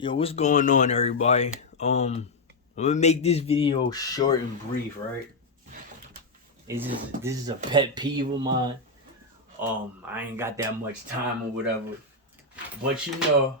Yo, what's going on, everybody? I'm gonna make this video short and brief, right? This is a pet peeve of mine. I ain't got that much time or whatever, but a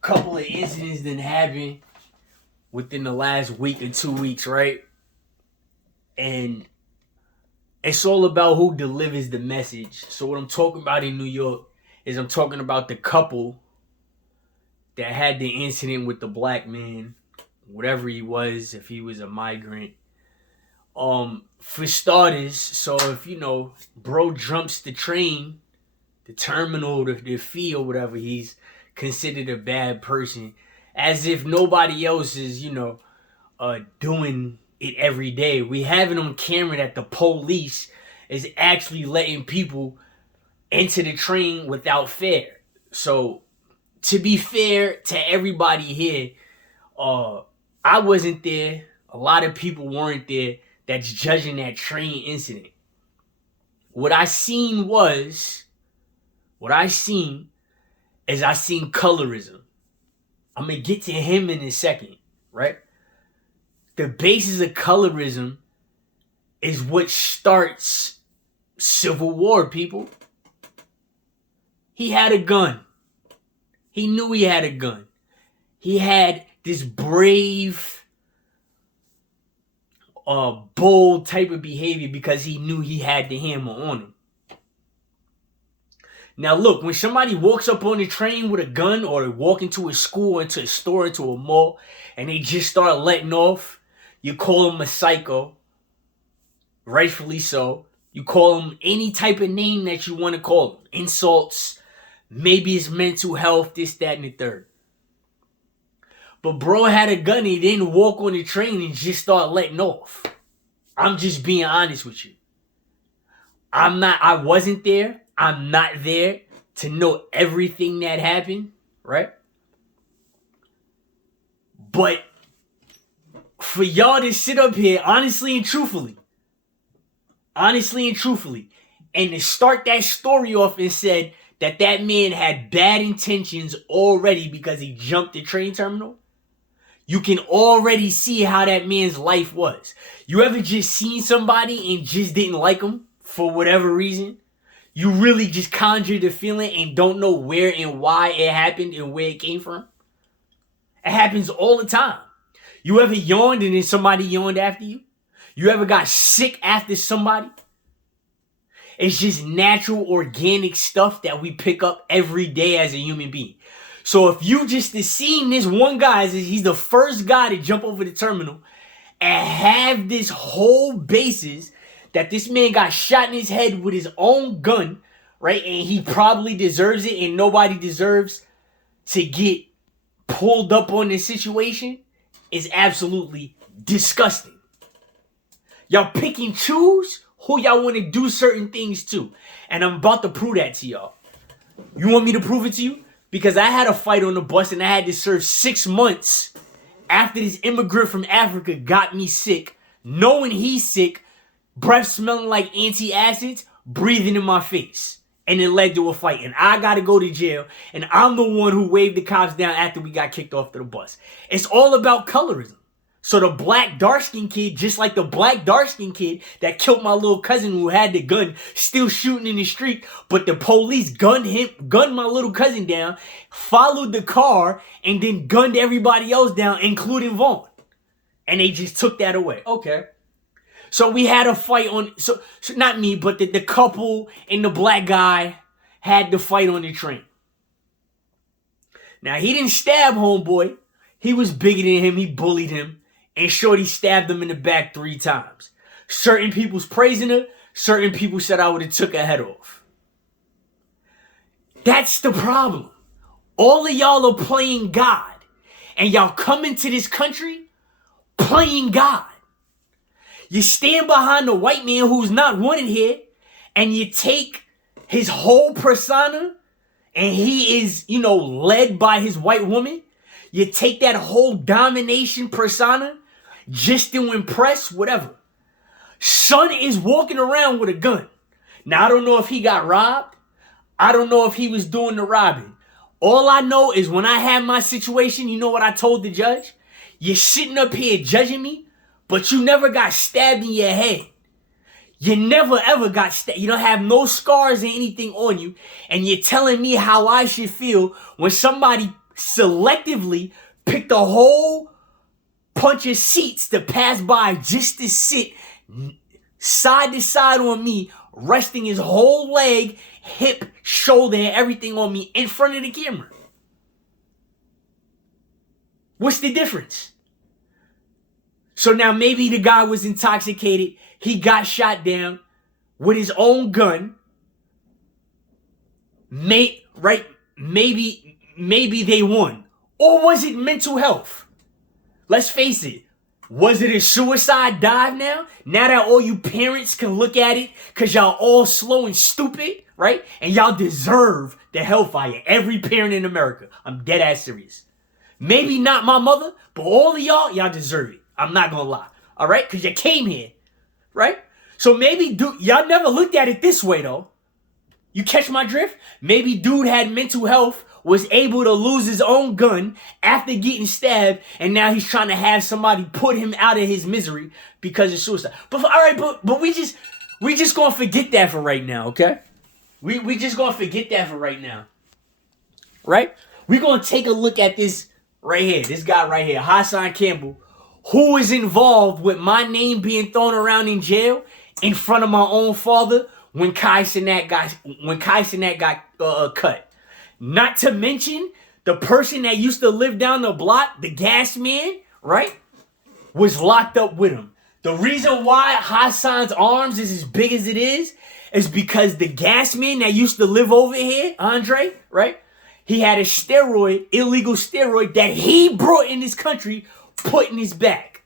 couple of incidents that happened within the last week or 2 weeks, right? And it's all about who delivers the message. So what I'm talking about in New York is I'm talking about the couple that had the incident with the black man, whatever he was, if he was a migrant. For starters, so if bro jumps the train, the terminal, the fee or whatever, he's considered a bad person. As if nobody else is, doing it every day. We have it on camera that the police is actually letting people into the train without fare. So to be fair to everybody here, I wasn't there. A lot of people weren't there that's judging that train incident. What I seen colorism. I'm going to get to him in a second, right? The basis of colorism is what starts civil war, people. He had a gun. He knew he had a gun. He had this brave, bold type of behavior because he knew he had the hammer on him. Now look, when somebody walks up on the train with a gun, or they walk into a school, into a store, into a mall, and they just start letting off, you call them a psycho. Rightfully so. You call them any type of name that you want to call them. Insults. Maybe it's mental health, this, that, and the third. But bro had a gun. He didn't walk on the train and just start letting off. I'm just being honest with you. I wasn't there. I'm not there to know everything that happened, right? But for y'all to sit up here honestly and truthfully, and to start that story off and said that man had bad intentions already because he jumped the train terminal, you can already see how that man's life was. You ever just seen somebody and just didn't like them for whatever reason? You really just conjured the feeling and don't know where and why it happened and where it came from? It happens all the time. You ever yawned and then somebody yawned after you? You ever got sick after somebody? It's just natural, organic stuff that we pick up every day as a human being. So if you just seen this one guy, he's the first guy to jump over the terminal and have this whole basis that this man got shot in his head with his own gun, right? And he probably deserves it, and nobody deserves to get pulled up on this situation, is absolutely disgusting. Y'all pick and choose who y'all want to do certain things to. And I'm about to prove that to y'all. You want me to prove it to you? Because I had a fight on the bus and I had to serve 6 months after this immigrant from Africa got me sick, knowing he's sick, breath smelling like antacids, breathing in my face. And it led to a fight. And I got to go to jail. And I'm the one who waved the cops down after we got kicked off to the bus. It's all about colorism. So the black dark-skinned kid, just like the black dark-skinned kid that killed my little cousin who had the gun, still shooting in the street, but the police gunned my little cousin down, followed the car, and then gunned everybody else down, including Vaughn. And they just took that away. Okay. So we had a fight so not me, but the couple and the black guy had the fight on the train. Now, he didn't stab homeboy. He was bigger than him. He bullied him. And Shorty stabbed him in the back 3 times. Certain people's praising her. Certain people said I would have took her head off. That's the problem. All of y'all are playing God. And y'all come into this country playing God. You stand behind the white man who's not wanted here. And you take his whole persona. And he is, led by his white woman. You take that whole domination persona just to impress, whatever. Son is walking around with a gun. Now, I don't know if he got robbed. I don't know if he was doing the robbing. All I know is when I had my situation, you know what I told the judge? You're sitting up here judging me, but you never got stabbed in your head. You never ever got stabbed. You don't have no scars or anything on you. And you're telling me how I should feel when somebody selectively picked a whole bunch of seats to pass by just to sit side to side on me, resting his whole leg, hip, shoulder, and everything on me in front of the camera. What's the difference? So now maybe the guy was intoxicated. He got shot down with his own gun. Maybe they won. Or was it mental health? Let's face it. Was it a suicide dive now? Now that all you parents can look at it because y'all all slow and stupid, right? And y'all deserve the hellfire. Every parent in America. I'm dead ass serious. Maybe not my mother, but all of y'all deserve it. I'm not gonna lie. All right? Because you came here, right? So maybe y'all never looked at it this way though. You catch my drift? Maybe dude had mental health, was able to lose his own gun after getting stabbed, and now he's trying to have somebody put him out of his misery because of suicide. But all right, but we just gonna forget that for right now, okay? We just gonna forget that for right now, right? We gonna take a look at this right here, this guy right here, Hassan Campbell, who is involved with my name being thrown around in jail in front of my own father when Kai Cenat got cut. Not to mention, the person that used to live down the block, the gas man, right, was locked up with him. The reason why Hassan's arms is as big as it is because the gas man that used to live over here, Andre, right, he had a illegal steroid that he brought in this country, put in his back.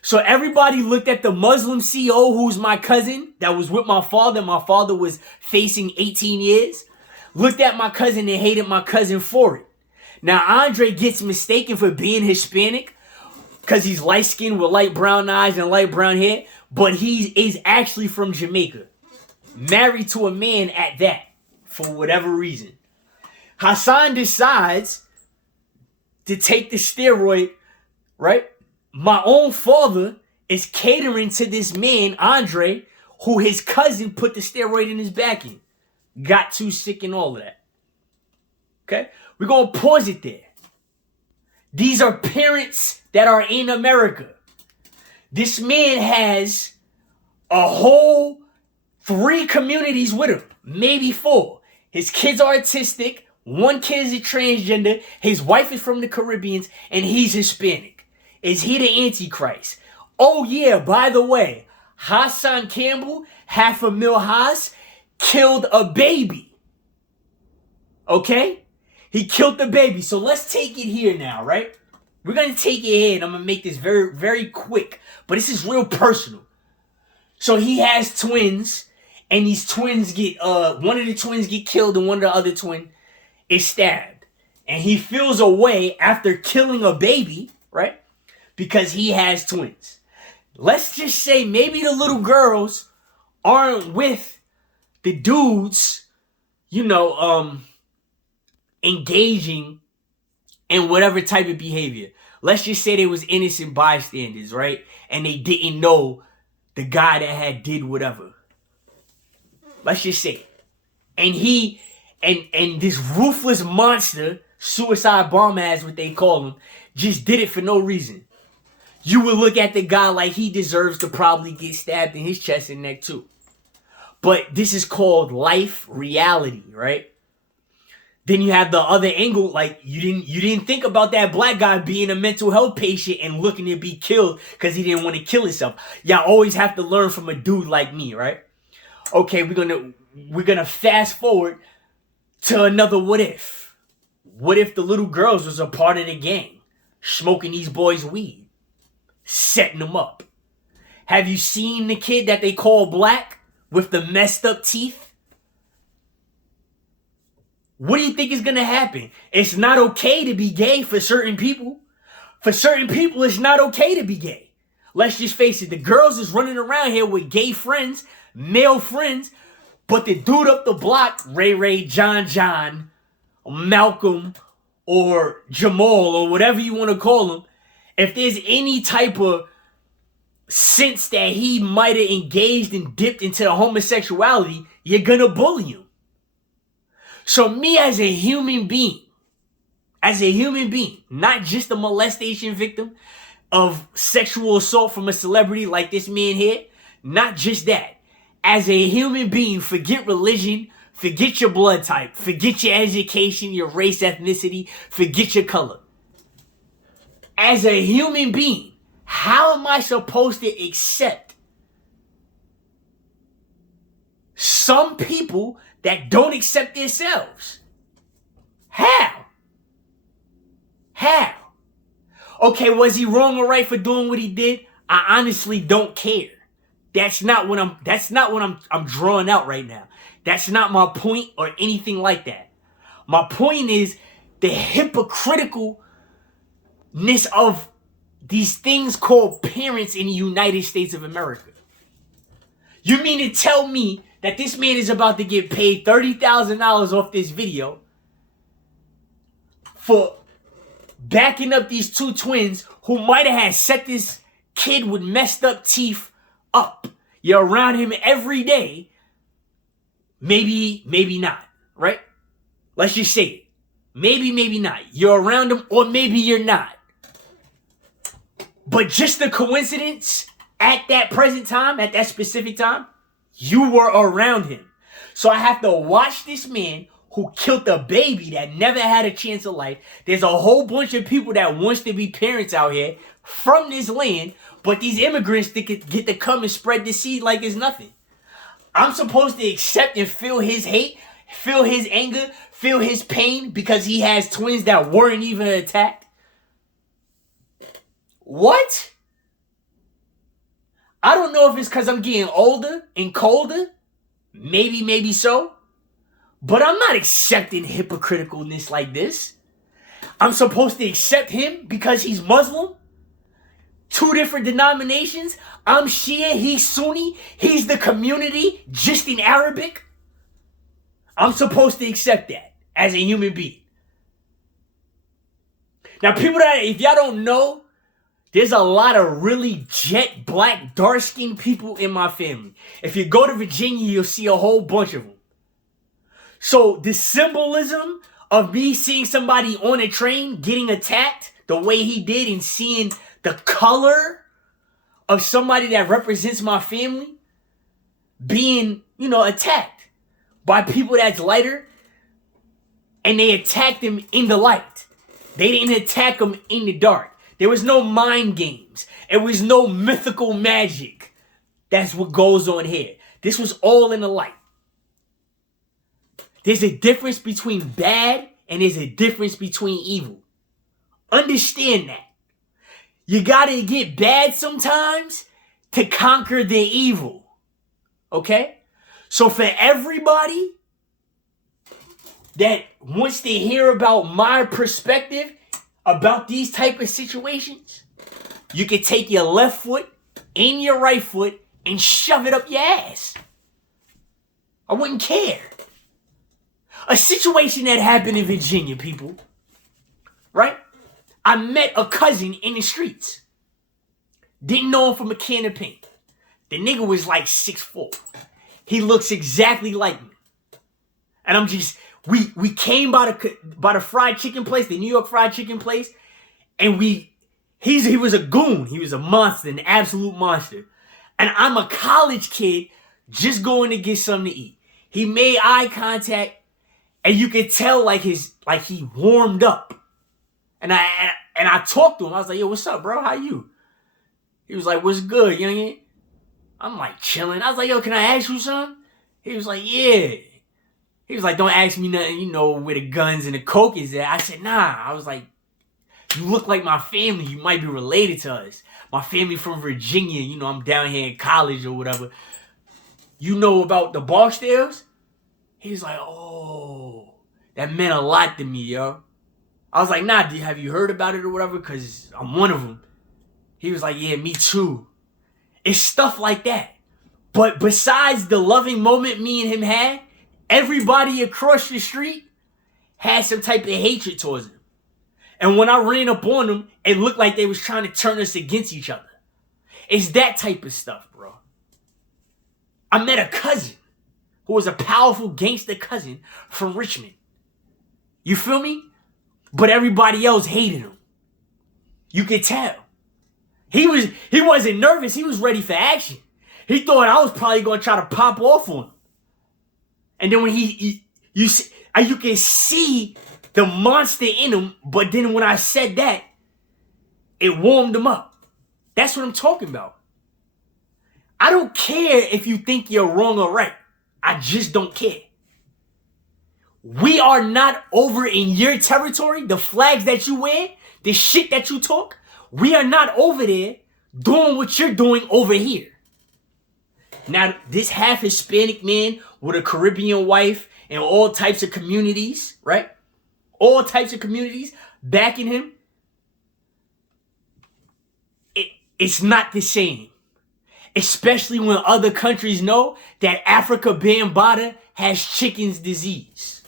So everybody looked at the Muslim CO, who's my cousin, that was with my father. My father was facing 18 years. Looked at my cousin and hated my cousin for it. Now, Andre gets mistaken for being Hispanic because he's light-skinned with light brown eyes and light brown hair, but he is actually from Jamaica. Married to a man at that, for whatever reason. Hassan decides to take the steroid, right? My own father is catering to this man, Andre, who his cousin put the steroid in his back in. Got too sick and all of that. Okay? We're going to pause it there. These are parents that are in America. This man has a whole 3 communities with him. Maybe 4. His kids are autistic. 1 kid is a transgender. His wife is from the Caribbean. And he's Hispanic. Is he the Antichrist? Oh yeah, by the way, Hassan Campbell, $500,000 Haas, killed a baby. Okay? He killed the baby. So let's take it here now, right? We're going to take it here and I'm going to make this very, very quick. But this is real personal. So he has twins and these twins get, one of the twins get killed and one of the other twin is stabbed. And he feels a way after killing a baby, right? Because he has twins. Let's just say maybe the little girls aren't with the dudes, engaging in whatever type of behavior. Let's just say they was innocent bystanders, right? And they didn't know the guy that had did whatever. Let's just say. And he, and this ruthless monster, suicide bomber as what they call him, just did it for no reason. You would look at the guy like he deserves to probably get stabbed in his chest and neck too. But this is called life reality, right? Then you have the other angle, like you didn't think about that black guy being a mental health patient and looking to be killed because he didn't want to kill himself. Y'all always have to learn from a dude like me, right? Okay, we're gonna fast forward to another what if. What if the little girls was a part of the gang, smoking these boys weed, setting them up? Have you seen the kid that they call black with the messed up teeth? What do you think is going to happen? It's not okay to be gay for certain people. For certain people, it's not okay to be gay. Let's just face it. The girls is running around here with gay friends, male friends, but the dude up the block, Ray Ray, John, Malcolm or Jamal or whatever you want to call him, if there's any type of sense that he might have engaged and dipped into the homosexuality, you're gonna bully him. So me as a human being, not just a molestation victim of sexual assault from a celebrity like this man here, not just that. As a human being, forget religion, forget your blood type, forget your education, your race, ethnicity, forget your color. As a human being, how am I supposed to accept some people that don't accept themselves? How? Okay, was he wrong or right for doing what he did? I honestly don't care. That's not what I'm drawing out right now. That's not my point or anything like that. My point is the hypocriticalness of these things called parents in the United States of America. You mean to tell me that this man is about to get paid $30,000 off this video for backing up these two twins who might have had set this kid with messed up teeth up? You're around him every day. Maybe not, right? Let's just say it. Maybe not. You're around him, or maybe you're not. But just the coincidence, at that present time, at that specific time, you were around him. So I have to watch this man who killed a baby that never had a chance of life. There's a whole bunch of people that wants to be parents out here from this land, but these immigrants that get to come and spread the seed like it's nothing. I'm supposed to accept and feel his hate, feel his anger, feel his pain because he has twins that weren't even attacked? What? I don't know if it's because I'm getting older and colder. Maybe so. But I'm not accepting hypocriticalness like this. I'm supposed to accept him because he's Muslim? Two different denominations. I'm Shia, he's Sunni. He's the community, just in Arabic. I'm supposed to accept that as a human being. Now, people that, if y'all don't know, there's a lot of really jet black, dark-skinned people in my family. If you go to Virginia, you'll see a whole bunch of them. So the symbolism of me seeing somebody on a train getting attacked the way he did and seeing the color of somebody that represents my family being, attacked by people that's lighter, and they attacked him in the light. They didn't attack him in the dark. There was no mind games. It was no mythical magic. That's what goes on here. This was all in the light. There's a difference between bad and there's a difference between evil. Understand that. You gotta get bad sometimes to conquer the evil. Okay? So for everybody that wants to hear about my perspective about these type of situations, you can take your left foot and your right foot and shove it up your ass. I wouldn't care. A situation that happened in Virginia, people, right? I met a cousin in the streets. Didn't know him from a can of paint. The nigga was like 6'4". He looks exactly like me. And I'm just, we came by the fried chicken place, the New York fried chicken place, and he was a goon. He was a monster, an absolute monster. And I'm a college kid just going to get something to eat. He made eye contact, and you could tell like he warmed up. And I talked to him. I was like, yo, what's up, bro? How you? He was like, what's good? You know what I mean? I'm like chilling. I was like, yo, can I ask you something? He was like, yeah. He was like, don't ask me nothing, where the guns and the coke is at. I said, nah. I was like, you look like my family. You might be related to us. My family from Virginia. I'm down here in college or whatever. You know about the Barksdales? He was like, oh, that meant a lot to me, yo. I was like, nah, have you heard about it or whatever? Because I'm one of them. He was like, yeah, me too. It's stuff like that. But besides the loving moment me and him had, everybody across the street had some type of hatred towards him. And when I ran up on them, it looked like they was trying to turn us against each other. It's that type of stuff, bro. I met a cousin who was a powerful gangster cousin from Richmond. You feel me? But everybody else hated him. You could tell. He wasn't nervous. He was ready for action. He thought I was probably going to try to pop off on him. And then when you can see the monster in him, but then when I said that, it warmed him up. That's what I'm talking about. I don't care if you think you're wrong or right. I just don't care. We are not over in your territory, the flags that you wear, the shit that you talk. We are not over there doing what you're doing over here. Now, this half Hispanic man with a Caribbean wife and all types of communities, right? All types of communities backing him. It's not the same. Especially when other countries know that Africa Bambaataa has chicken's disease.